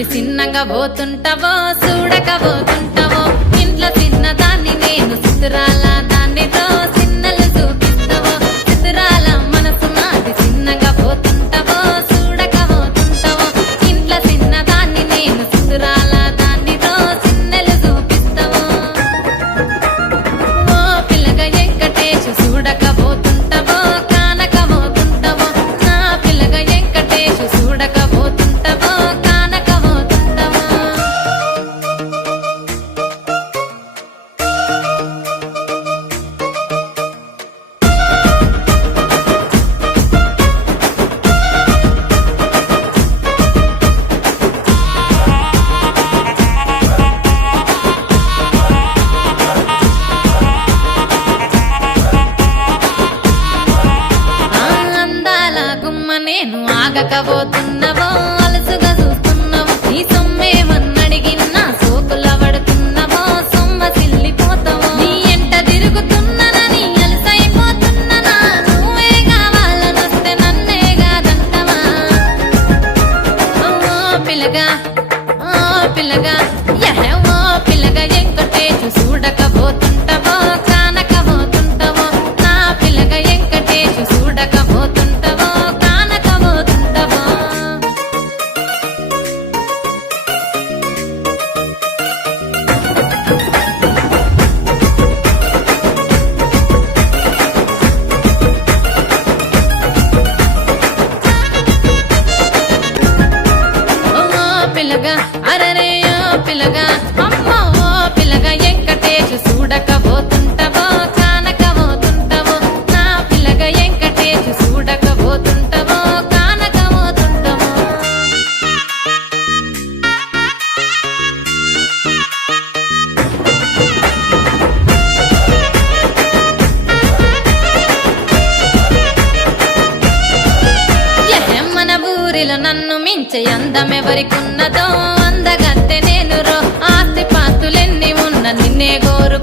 అది చిన్నగా పోతుంటావో చూడకపోతుంటావో ఇంట్లో చిన్నదాన్ని నేను చిత్రాల దాన్నితో చిన్నలు చూపిస్తావో చిత్రాల మనసు నాది చిన్నగా పోతుంటావో చూడకపోతుంటావో ఇంట్లో చిన్నదాన్ని నేను చిత్రాల దాన్నితో చిన్నలు చూపిస్తావో ఓ పిల్లగా వెంకటేశు చూడకపోతుంటావో కానకపోతుంటావో నా పిల్లగా వెంకటేశు చూడకపోతుంటావో కానకపోతుంటావో అందాల గుమ్మ నేను ఆగకపోతున్నావో అలసుగా చూస్తున్నావో నీ సొమ్మేమన్నడిగిన్నా సోకుల పడుతున్నావో సొమ్మ సిల్లిపోతావో నీ ఎంట తిరుగుతున్నానని అలసైపోతున్నానా నువ్వే కావాలనొస్తే నన్నే కాదంటవా ఓ పిల్లగా ఓ పిల్లగా ఓ పిల్లగా వెంకటేశు చూడకపోతుంటావో కానకపోతుంటావో నా పిల్లగా వెంకటేశు చూడకపోతుంటావో కానకపోతుంటావో ఓ పిల్లగా అరరే ఓ పిల్లగా అమ్మో ఓ పిల్లగా వెంకటేశు చూడకపోతుంటావో కానకపోతుంటావో నా పిల్లగా వెంకటేశు చూడకపోతుంటావో కానకపోతుంటావో మన ఊరిలో నన్ను మించే అందమెవరికున్నదో అందగత్తె నేను రో ఆస్తి పాస్తులెన్ని ఉన్న నిన్నే గోరు